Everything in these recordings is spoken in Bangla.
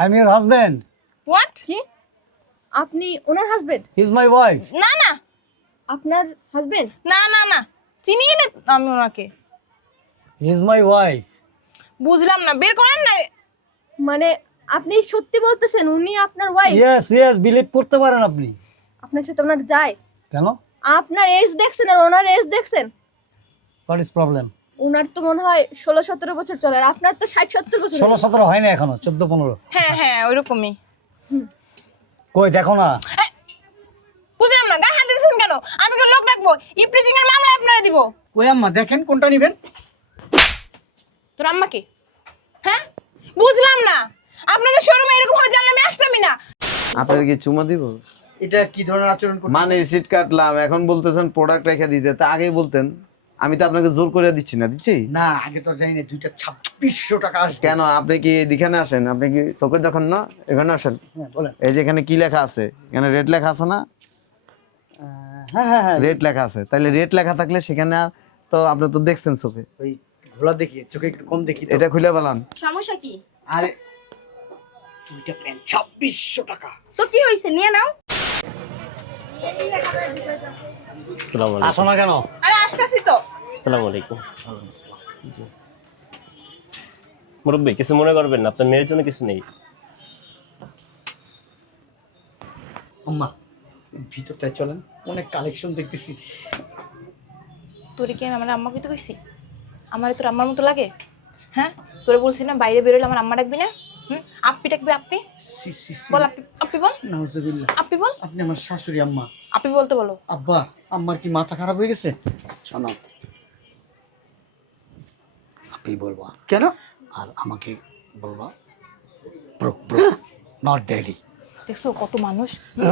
I am your husband what কি? আপনি ওনার husband he is my wife না না। আপনার হাজবেন্ড না না না। চিনি না আমি ওনাকে। হি ইজ মাই ওয়াইফ বুঝলাম না। বের করেন না। মানে আপনি সত্যি বলতেছেন উনি আপনার ওয়াইফ ইয়েস ইয়েস বিলিভ করতে পারেন আপনি। আপনার সাথে ওনার যায়। কেন? আপনার এজ দেখছেন আর ওনার এজ দেখছেন। হোয়াট ইজ প্রবলেম ওনার তো মনে হয় ষোলো সতেরো বছর চলে আর আপনার তো ষাট সত্তর বছর ষোলো সতেরো হয় না এখনও চোদ্দ পনেরো। হ্যাঁ হ্যাঁ ওইরকমই। কই দেখো না। বুঝলাম না গায়ে হাত দিয়েছেন কেন? আমি কি লোক রাখব ইপ্রিজিং এর মামলা আপনারা দিব। ওই আম্মা দেখেন কোনটা নেবেন? তোর আম্মাকে হ্যাঁ? বুঝলাম না। আপনাদের শোরুমে এরকম ভাবে জানলে আমি আসতামই না। আপনার কি চুমা দিব? এটা কি ধরনের আচরণ করতে মানে রিসিট কাটলাম এখন বলতেছেন প্রোডাক্ট রেখে দিতে তা আগেই বলতেন। আমি তো আপনাকে জোর করে দিচ্ছি না দিচ্ছি? না আগে তো জানি না দুইটা ছাব্বিশশো টাকা আসবে। কেন? আপনি কি এখানে আসেন? আপনি কি চোখে যখন না এখানে আসেন? হ্যাঁ এই যে এখানে কি লেখা আছে? এখানে রেট লেখা আছে না? হ্যাঁ হ্যাঁ হ্যাঁ। রেট লেখা আছে। তাহলে রেট লেখা থাকলে সেখানে আর- তো আপনি তো দেখছেন চোখে। ওই ঘোলা দেখি চোখে একটু কম দেখি এটা খুলে পেলাম সমস্যা কি? আরে দুইটা প্যান্ট ছাব্বিশশো টাকা। তো কি হয়েছে নিয়ে নাও। আসসালামু আলাইকুম। আসো না কেন? আরে আসতেছি তো। আসসালামু আলাইকুম। জি। মুরব্বী কিছু মনে করবেন না আপনার মেয়ের জন্য কিছু নেই। আম্মা ভিতরটায় চলেন অনেক কালেকশন দেখতেছি। তোরে কি আমি আমার আম্মাকে তো কইছি? আমারে তোর আম্মার মতো লাগে? হ্যাঁ? তোরে বলছি না বাইরে বেরোলে আমার আম্মা ডাকবি না? হুম? আপনি ডাকবি আপনি? সি সি সি। বল আপনি আপনি বল। নাউজুবিল্লাহ। আপনি বল। আপনি আমার শাশুড়ি আম্মা। আপনি বলতে বলো। আব্বা আম্মার কি মাথা খারাপ হয়ে গেছে? শোনো। আপনি বলবা। কেন? আর আমাকে বলবা ব্রো ব্রো নট ড্যাডি দেখছ কত মানুষ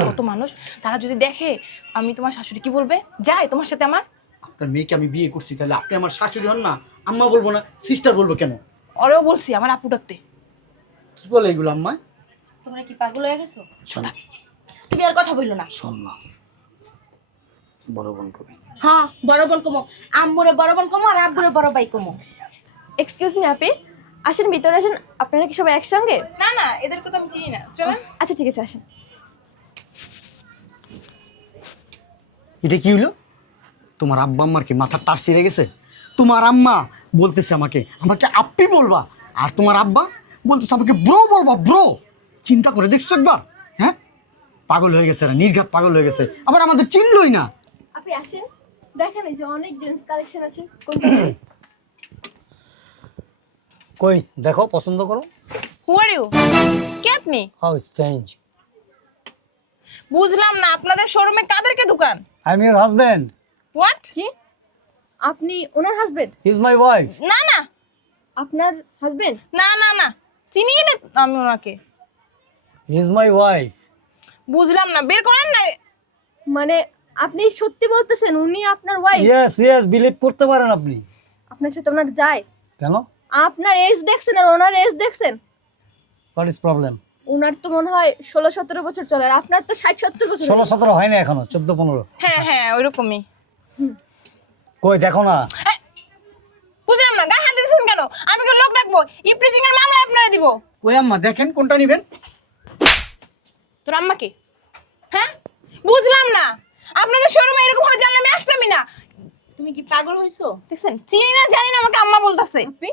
কত মানুষ। তারা যদি দেখে আমি তোমার শাশুড়ি কি বলবে? যায় তোমার সাথে আমার। আপনার মেয়েকে আমি বিয়ে করছি তাহলে আপনি আমার শাশুড়ি হন না আম্মা বলব না সিস্টার বলব কেন? ওরেও বলছি আমার আপু ডাকতে। কি বলে এগুলো আম্মা? তোমরা কি পাগল হয়ে গেছো? শোন। তুমি আর কথা বলল না। শোন। না বড় বোন কবি? হ্যাঁ বড় বোন কমো। আম্মুরে বড় বোন কমো আর আব্বুরে বড় ভাই কমো। এক্সকিউজ মি আপি। আসেন ভিতরে আসেন। আপনারা কি সবাই একসঙ্গে? না না এদেরকে তো আমি চিনি না। চলেন। আচ্ছা ঠিক আছে আসেন। এটা কি হলো? তোমার আব্বা আম্মার কি মাথার তার ছিঁড়ে গেছে? তোমার আম্মা বলতেছে আমাকে আমাকে আপ্পি বলবা। আর তোমার আব্বা বলতেছে আমাকে ব্রো বলবা ব্রো চিন্তা করে দেখছ একবার? হ্যাঁ? পাগল হয়ে গেছে না নির্ঘাত পাগল হয়ে গেছে। আবার আমাদের চিনলই না। আপনি আসেন। দেখেন এই যে অনেক জেন্টস কালেকশন আছে। কোনটা কই দেখো পছন্দ করো। হু আর ইউ কে আপনি? হাউ চেঞ্জ বুঝলাম না আপনাদের শোরুমে কাদেরকে ঢুকান? I am your husband what কি? আপনি ওনার husband he is my wife না না। আপনার হাজবেন্ড না না না। চিনি না আমি ওনাকে। ইজ মাই ওয়াইফ বুঝলাম না বের করেন না মানে আপনি সত্যি বলতেছেন উনি আপনার ওয়াইফ ইয়েস ইয়েস বিলিভ করতে পারেন আপনি। আপনার সাথে ওনার যায়। কেন? আপনার এজ দেখছেন আর ওনার এজ দেখছেন? হোয়াট ইজ প্রবলেম ওনার তো মনে হয় ষোলো সতেরো বছর চলে আর আপনার তো ষাট সত্তর বছর ষোলো সতেরো হয় না এখনও চোদ্দ পনেরো। হ্যাঁ হ্যাঁ ওইরকমই। কই দেখো না। বুঝলাম না গায়ে হাত দিয়েছেন কেন? আমি কি লোক রাখব ইপ্রিজিং এর মামলা আপনারা দিব। ওই আম্মা দেখেন কোনটা নেবেন? তোর আম্মাকে হ্যাঁ? বুঝলাম না। আপনাদের শোরুমে এরকম ভাবে জানলে আমি আসতামই না। তুমি কি পাগল হইছো? দেখছেন চিনি না জানি না আমাকে আম্মা বলতাছে। আপনি?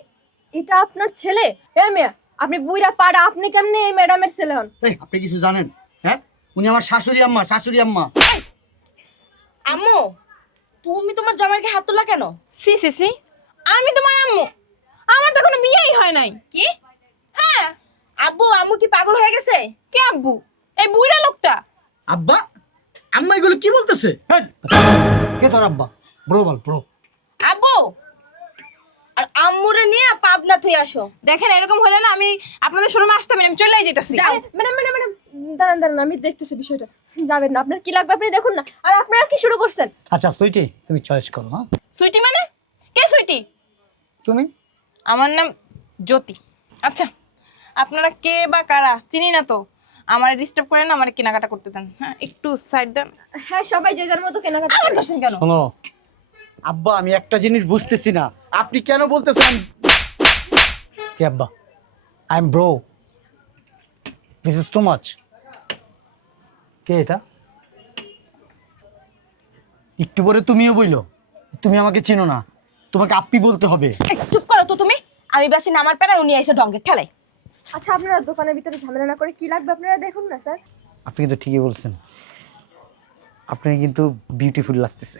এটা আপনার ছেলে? এ মেয়ে আপনি বুইরা পাড়া আপনি কেমনে এই ম্যাডামের ছেলে হন? এই আপনি কিছু জানেন? হ্যাঁ? উনি আমার শাশুড়ি আম্মা শাশুড়ি আম্মা। আম্মু তুমি তোমার জামাইকে হাত তোলা কেন? সি সি সি। আমি তোমার আম্মু। আমার তো কোনো বিয়েই হয় নাই। কি? হ্যাঁ। আব্বু আম্মু কি পাগল হয়ে গেছে? কে আব্বু? এই বুইড়া লোকটা। আব্বা আম্মা এগুলো কি বলতেছে? কে তোর আব্বা? ব্রো বল ব্রো। আব্বু আর আম্মুরে নিয়ে পাবনা তুই আসো। দেখেন এরকম হলে না আমি আপনাদের শোরুমে আসতাম না, আমি চলেই যেতেছি। ম্যাডাম ম্যাডাম ম্যাডাম দাঁড়ান দাঁড়ান আমি দেখতেছি বিষয়টা। যাবেন না আপনার কি লাগবে আপনি দেখুন না। আর আপনারা কি শুরু করছেন? আচ্ছা সুইটি তুমি চয়েস করো হ্যাঁ? সুইটি মানে? কে সুইটি? তুমি? আমার নাম জ্যোতি। আচ্ছা আপনারা কে বা কারা? চিনি না তো? আমার ডিস্টার্ব করেন আমার কেনাকাটা করতে দেন। হ্যাঁ একটু সাইড দেন। হ্যাঁ সবাই যে যার মতো কেনাকাটা আমার। ধরছেন কেন? শোনো আব্বা আমি একটা জিনিস বুঝতেছি না। আপনি কেন বলতেছেন? কে আব্বা? I am bro this is too much কে এটা? একটু পরে তুমিও বইলো। তুমি আমাকে চেনো না। তোমাকে আপ্পি বলতে হবে। চুপ করো তো তুমি। আমি বেশি নামার পেরা উনি এসে ডঙ্গের ঠেলাই আচ্ছা আপনারা দোকানের ভিতরে ঝামেলা না করে কি লাগবে আপনারা দেখুন না স্যার? আপনি কিন্তু ঠিকই বলছেন। আপনি কিন্তু বিউটিফুল লাগতেছে।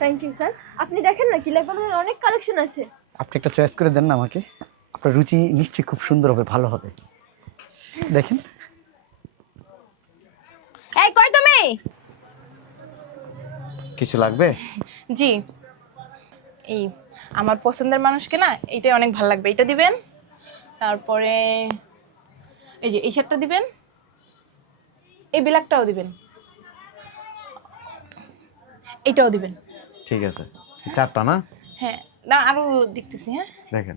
থ্যাংক ইউ স্যার আপনি দেখেন না কি লাগবে? আমাদের অনেক কালেকশন আছে। আপনি একটা চয়েস করে দেন না আমাকে। আপনার রুচি নিশ্চয়ই খুব সুন্দর হবে ভালো হবে। দেখেন। এই কই তুমি? কিছু লাগবে? জি। এই আমার পছন্দের মানুষকে না এটাই অনেক ভালো লাগবে। এটা দিবেন? তারপরে এই যে এই শার্টটা দিবেন এই ব্ল্যাকটাও দিবেন। এইটাও দিবেন। ঠিক আছে। চারটা না? হ্যাঁ না আরও দেখতেছি হ্যাঁ। দেখেন।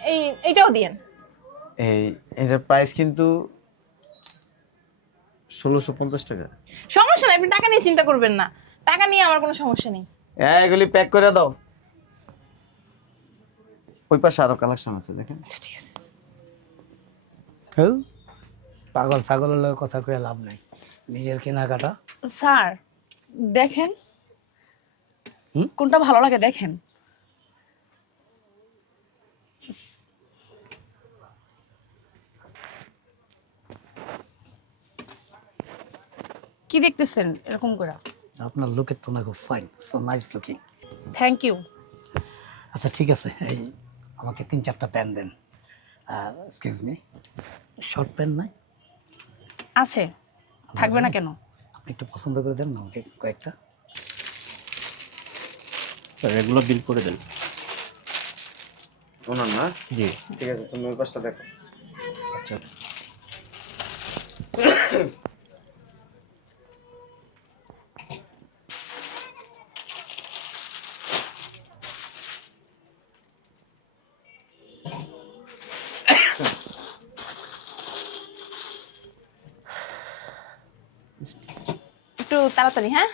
এই এইটাও দিয়েন। এই এটার প্রাইস কিন্তু ষোলোশো পঞ্চাশ টাকা। সমস্যা নাই আপনি টাকা নিয়ে চিন্তা করবেন না। টাকা নিয়ে আমার কোনো সমস্যা নেই। এগুলি প্যাক করে দাও। ওই পাশে আরও কালেকশন আছে দেখেন। আচ্ছা ঠিক আছে। হেউ, পাগল ছাগলের লগে কথা কয়ে লাভ নাই। নিজের কেনাকাটা। স্যার দেখেন। হুম? কোনটা ভালো লাগে দেখেন। কি দেখতেছেন এরকম করে আপনার লুকের তো না খুব fine so nice looking thank you আচ্ছা ঠিক আছে এই আমাকে তিন চারটা প্যান দেন। আর এক্সকিউজ মি শর্ট প্যান নাই? আছে থাকবে না কেন? আপনি একটু পছন্দ করে দেন না আমাকে কয়েকটা? স্যার এগুলো বিল করে দেন। ওনার না? জি। ঠিক আছে তুমি ওই পাশটা দেখো। আচ্ছা। একটু তাড়াতাড়ি হ্যাঁ?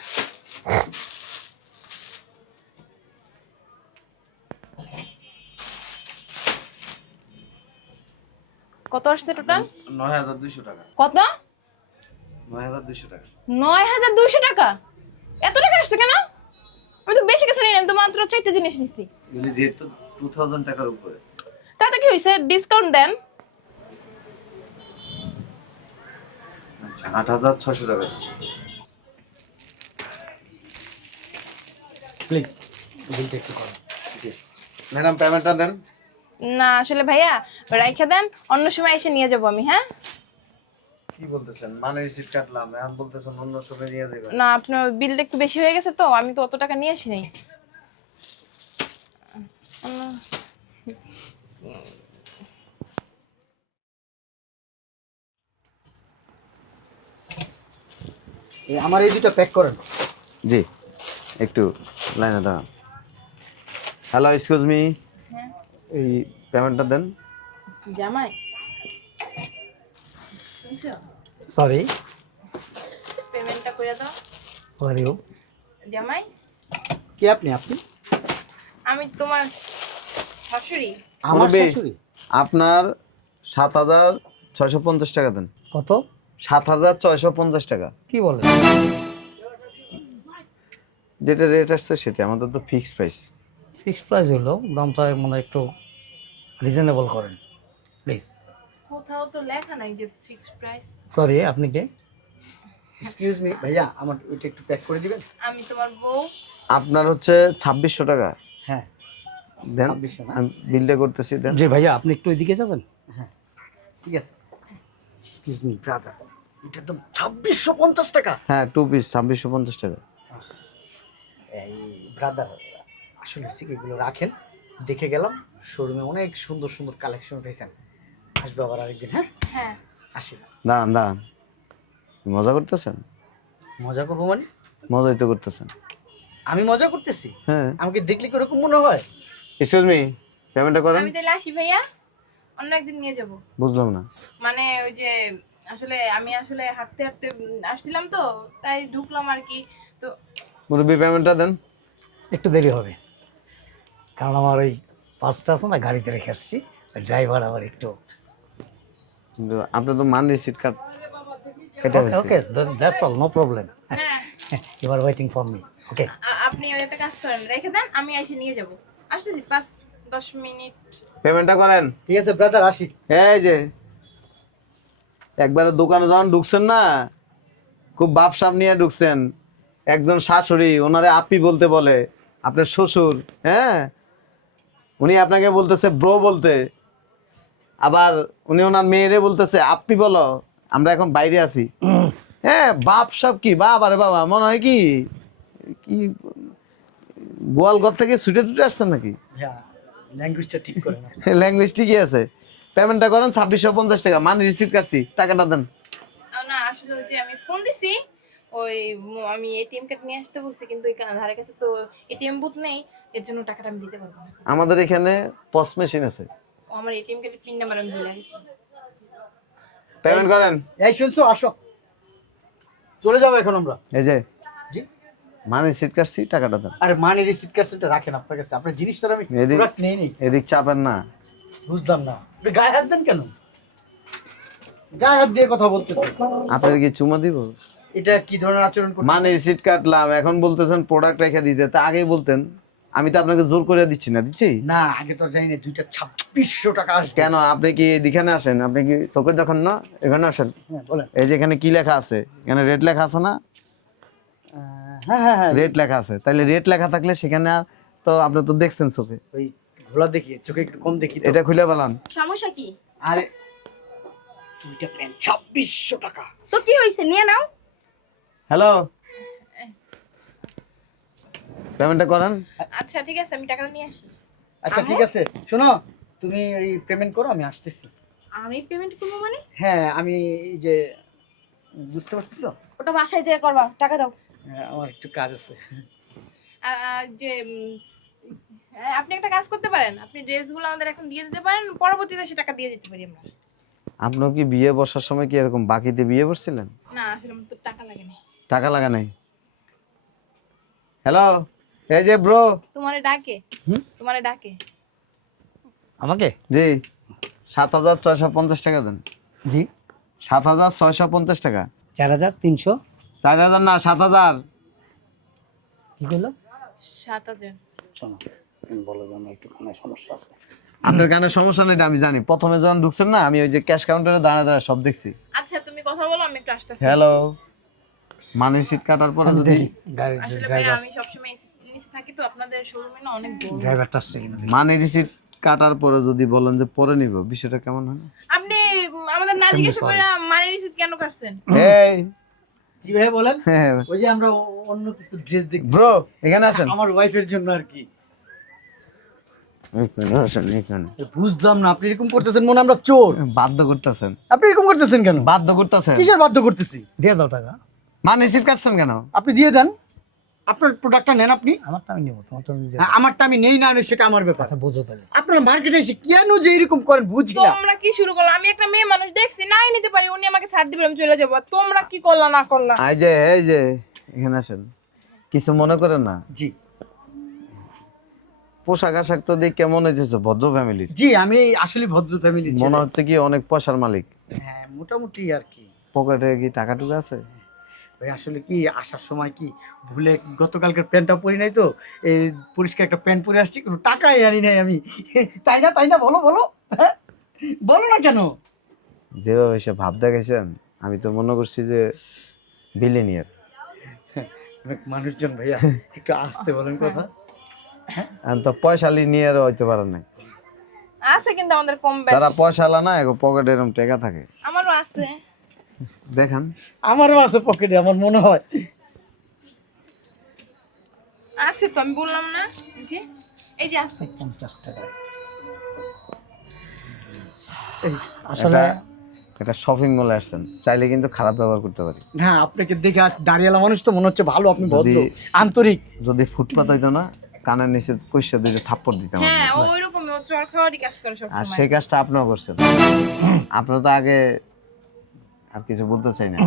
কত আসছে টোটাল নয় হাজার দুইশো টাকা। কত? নয় হাজার দুইশো টাকা। নয় হাজার দুইশো টাকা? এত টাকা আসছে কেন? আমি তো বেশি কিছু নিই আমি তো মাত্র চারটে জিনিস নিছি। এগুলি যেহেতু টু থাউজেন্ড টাকার উপরে। তাতে কি হয়েছে ডিসকাউন্ট দেন। আচ্ছা আট হাজার ছশো টাকা। প্লিজ বিলটা একটু করো ম্যাডাম পেমেন্টটা দেন। না আসলে ভাইয়া রাইখে দেন অন্য সময় এসে নিয়ে যাব আমি হ্যাঁ? কি বলতেছেন? মানে রিসিপ্ট কাটলাম এখন বলতেছেন অন্য সময় নিয়ে যাবেন। না আপনার বিলটা একটু বেশি হয়ে গেছে তো আমি তো অত টাকা নিয়ে আসি নাই। আমার এই দুটো প্যাক করেন। জি একটু লাইনে দাঁড়ান। হ্যালো এক্সকিউজ মি হ্যাঁ। এই পেমেন্টটা দেন। জামাই। সরি পেমেন্টটা করে দাও। ইউ জামাই। কে আপনি? আপনি? আমি তোমার শাশুড়ি। আমার শাশুড়ি? আপনার সাত হাজার ছয়শো পঞ্চাশ টাকা দেন। কত? সাত হাজার ছয়শো পঞ্চাশ টাকা। কি বলেন যেটা রেট আসছে সেটা আমাদের তো ফিক্সড প্রাইস ফিক্সড প্রাইস হলো দামটা মানে একটু রিজনেবল করেন প্লিজ কোথাও তো লেখা নাই যে ফিক্সড প্রাইস সরি আপনি কে? এক্সকিউজ মি ভাইয়া আমার ওইটা একটু প্যাক করে দিবেন? আমি তোমার বউ। আপনার হচ্ছে ছাব্বিশশো টাকা। হ্যাঁ। দেন 2600 না? আমি বিলটা করতেছি দেন। জি ভাইয়া আপনি একটু ওইদিকে যাবেন? হ্যাঁ। ঠিক আছে। এক্সকিউজ মি ব্রাদার এটার দাম ছাব্বিশশো পঞ্চাশ টাকা। হ্যাঁ টু পিস ছাব্বিশশো পঞ্চাশ টাকা। এই ব্রাদার আসলে হচ্ছে কি এগুলো রাখেন দেখে গেলাম শোরুমে অনেক সুন্দর সুন্দর কালেকশন উঠেছেন আসবে আবার আরেকদিন হ্যাঁ? হ্যাঁ। আসি। দাঁড়ান দাঁড়ান। মজা করতেছেন? মজা করব মানে? মজাই তো করতেছেন। আমি মজা করতেছি? হ্যাঁ। আমাকে দেখলে কি ওরকম মনে হয়? এক্সকিউজ মি পেমেন্টটা করেন। আমি তাহলে আসি ভাইয়া অন্য একদিন নিয়ে যাব। বুঝলাম না। মানে ওই যে আসলে আমি আসলে হাঁটতে হাঁটতে আসছিলাম তো তাই ঢুকলাম আর কি। তো মুরব্বী পেমেন্টটা দেন। একটু দেরি হবে। কারণ আমার ওই পাঁচটা আছে না গাড়িতে রেখে আসছি। ড্রাইভার আবার একটু কিন্তু আপনি তো মান রিসিট কার্ড কেটে okay okay that's all no problem হ্যাঁ। You are waiting for me okay আপনি ওই একটা কাজ করেন রেখে দেন আমি এসে নিয়ে যাব। আসতেছি পাঁচ দশ মিনিট। পেমেন্টটা করেন। ঠিক আছে ব্রাদার আসি। এই যে একবারে দোকানে যখন ঢুকছেন না খুব বাপসাপ নিয়ে ঢুকছেন। একজন শাশুড়ি ওনারে আপি বলতে বলে আপনার শ্বশুর হ্যাঁ? উনি আপনাকে বলতেছে ব্রো বলতে। আবার উনি ওনার মেয়েরে বলতেছে আপি বলো আমরা এখন বাইরে আছি। হ্যাঁ বাপ সব কি? বাপ রে বাবা মনে হয় কি কি গোয়ালঘর থেকে ছুটে টুটে আসছেন নাকি? ল্যাঙ্গুয়েজটা ঠিক করে ল্যাঙ্গুয়েজ ঠিকই আছে। পেমেন্টটা করেন ছাব্বিশশো পঞ্চাশ টাকা। মানে রিসিভ কাটছি টাকাটা দেন। না আসলে হচ্ছে আমি ফোন দিছি ওই আমি এটিএম কার্ড নিয়ে আসতে বলছি কিন্তু ধারে কাছে তো এটিএম বুথ নেই এর জন্য টাকাটা আমি দিতে পারব না। আমাদের এখানে পস মেশিন আছে। আমার এটিএম কার্ডের পিন নাম্বার আমি ভুলে গেছি। পেমেন্ট করেন। এই শুনছো আসো। চলে যাব এখন আমরা। এই যে জি। মানে রিসিভ কাটছি টাকাটা দেন। আরে মানি রিসিট কার্ডটা রাখেন আপনার কাছে। আপনার জিনিসটা আমি এদিক- প্রোডাক্ট নেই। নি এদিক চাপেন না। বুঝলাম না। আপনি গায়ে হাত দেন কেন? গায়ে হাত দিয়ে কথা বলতেছে আপনার কি চুমা দিব? এটা কি ধরনের আচরণ করতে মানে রিসিট কাটলাম এখন বলতেছেন প্রোডাক্ট রেখে দিতে। তা আগেই বলতেন আমি তো আপনাকে জোর করে দিচ্ছি না দিচ্ছি? না আগে তো জানি না দুইটা ছাব্বিশশো টাকা আসবে। কেন আপনি কি এদিকে আসেন? আপনি কি চোখে দেখেন না এখানে আসেন? হ্যাঁ বলেন। এই যে এখানে কি লেখা আছে? এখানে রেট লেখা আছে না? হ্যাঁ হ্যাঁ হ্যাঁ। রেট লেখা আছে। তাহলে রেট লেখা থাকলে সেখানে তো আপনি তো দেখছেন চোখে। ওই ঘোলা দেখি চোখে একটু কম দেখি এটা খুলে পেলাম সমস্যা কি? আরে দুইটা প্যান্ট ছাব্বিশশো টাকা। তো কি হয়েছে নিয়ে নাও। হ্যালো পেমেন্টটা করেন। আচ্ছা ঠিক আছে আমি টাকাটা নিয়ে আসি। আচ্ছা ঠিক আছে। শোনো তুমি এই পেমেন্ট করো আমি আসতেছি। আমি পেমেন্ট করব মানে? হ্যাঁ আমি এই যে বুঝতে পারছ ওটা বাসায় যেয়ে করবা টাকা দাও। হ্যাঁ, আমার একটু কাজ আছে। যে আপনি একটা কাজ করতে পারেন। আপনি ড্রেসগুলো আমাদের এখন দিয়ে দিতে পারেন পরবর্তীতে সে টাকা দিয়ে দিতে পারি আমরা। আপনিও কি বিয়ে বসার সময় কি এরকম বাকিতে বিয়ে বসছিলেন? না আসলে আমার তো টাকা লাগে না টাকা লাগা নাই। হ্যালো এই যে ব্রো তোমারে ডাকে। তোমারে ডাকে। আমাকে? জি। সাত হাজার ছয়শো পঞ্চাশ টাকা দেন। জি। সাত হাজার ছয়শো পঞ্চাশ টাকা। চার হাজার তিনশো? চার হাজার না সাত হাজার। কি করল সাত হাজার। শোনো বলো সমস্যা আছে। আপনার কানে সমস্যা নেই আমি জানি। প্রথমে যখন ঢুকছেন না আমি ওই যে ক্যাশ কাউন্টারে দাঁড়া দাঁড়া সব দেখছি। আচ্ছা তুমি কথা বলো আমি একটু আসতেছি। হ্যালো মানি সিট কাটার পরে যদি গাড়ির আসলে ড্রাইভার আমি সবসময় নিচে থাকি তো আপনাদের শোরুমে না অনেক ড্রাইভারটা আসছে কিনা? দেখি। কাটার পরে যদি বলেন যে পরে নিব বিষয়টা কেমন হয়? আপনি আমাদের না জিজ্ঞাসা করে মানি রিসিট কেন কাটছেন? এই। জি ভাই বলেন। হ্যাঁ ওই যে আমরা অন্য কিছু ড্রেস দেখি ব্রো এখানে আসেন। আমার ওয়াইফের জন্য আর কি। আসেন এখানে। বুঝলাম না আপনি এরকম করতেছেন মনে আমরা চোর। বাধ্য করতেছেন। আপনি এরকম করতেছেন কেন? বাধ্য করতেছেন। কিসের বাধ্য করতেছি? দিয়ে দাও টাকা। মানি সিট কাটছেন কেন? আপনি দিয়ে দেন। আপনার প্রোডাক্টটা নেন আপনি। আমারটা আমি নেব তোমারটা আমি আমারটা আমি নেই না সেটা আমার ব্যাপার। আচ্ছা বুঝো তাহলে। আপনার মার্কেটে এসে কেন যে এরকম করেন বুঝি না? তোমরা কি শুরু করল? আমি একটা মেয়ে মানুষ দেখছি নাই নিতে পারি উনি আমাকে ছাড় দিবে আমি চলে যাব। তোমরা কি করলা না করলা? এই যে এই যে এখানে আসেন। কিছু মনে করেন না? জি। পোশাক আশাক তো দেখে কেমন হইতেছে ভদ্র ফ্যামিলির জি আমি আসলে ভদ্র ফ্যামিলি মনে হচ্ছে কি অনেক পয়সার মালিক। হ্যাঁ মোটামুটি আর কি। পকেটে কি টাকা টুকা আছে? ভাই আসলে কি আসার সময় কি ভুলে গতকালকের প্যান্টটা পরি নাই তো? এই পরিষ্কার একটা প্যান্ট পরে আসছি কোনো টাকাই আনি নাই আমি। তাই না তাই না বলো বলো। হ্যাঁ? বলো না কেন? যেভাবে সে ভাব দেখাইছেন আমি তো মনে করছি যে বিলিনিয়ার মানুষজন ভাইয়া একটু আসতে বলেন কথা। আমি তো পয়সালি নিয়ে হইতে পারেন নাই আছে কিন্তু আমাদের কম বেশ। যারা পয়সালা না এগো পকেটে এরকম টাকা থাকে। আমারও আছে। দেখান। আমারও আছে পকেটে আমার মনে হয়। আছে তো আমি বললাম না এই যে এই যে আছে। পঞ্চাশ টাকা। এই, আসলে এটা শপিং মলে আসছেন চাইলে কিন্তু খারাপ ব্যবহার করতে পারি। হ্যাঁ আপনাকে দেখে আর দাঁড়িয়েলা মানুষ তো মনে হচ্ছে ভালো আপনি ভদ্র আন্তরিক। যদি ফুটপাত হইতো না কানের নিচে কইসা দিতে থাপ্পড় দিতাম হ্যাঁ ওইরকমই ও চর খাওয়ারই কাজ করে আর সেই কাজটা আপনিও করছেন। আপনার তো আগে আর কিছু বলতে চাই না।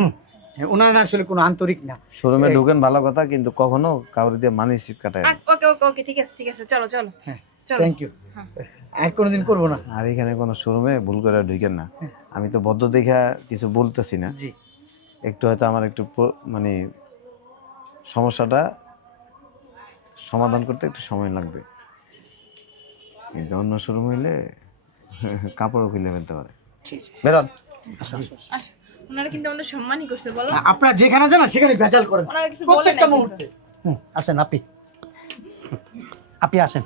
হ্যাঁ, ওনারা আসলে কোনো আন্তরিক না। শোরুমে ঢুকেন ভালো কথা কিন্তু কখনো কাউরে দিয়ে মানি সিট কাটায় না। ওকে ওকে ওকে ঠিক আছে ঠিক আছে চলো চলো। হ্যাঁ থ্যাংক ইউ আর কোনোদিন করব না। আর এখানে কোনো শোরুমে ভুল করে ঢুকেন না। আমি তো বদ্ধ দেখা কিছু বলতেছি না। জি। একটু হয়তো আমার একটু মানে সমস্যাটা সমাধান করতে একটু সময় লাগবে। কিন্তু অন্য শোরুম হইলে কাপড়ও খুলে ফেলতে পারে। ঠিক আছে বেরোন। ওনারা কিন্তু আমাদের সম্মানই করছে বলো। আপনারা যেখানে যান সেখানে ভেজাল করেন। প্রত্যেকটা মুহূর্তে। আসেন আপনি আপনি আসেন।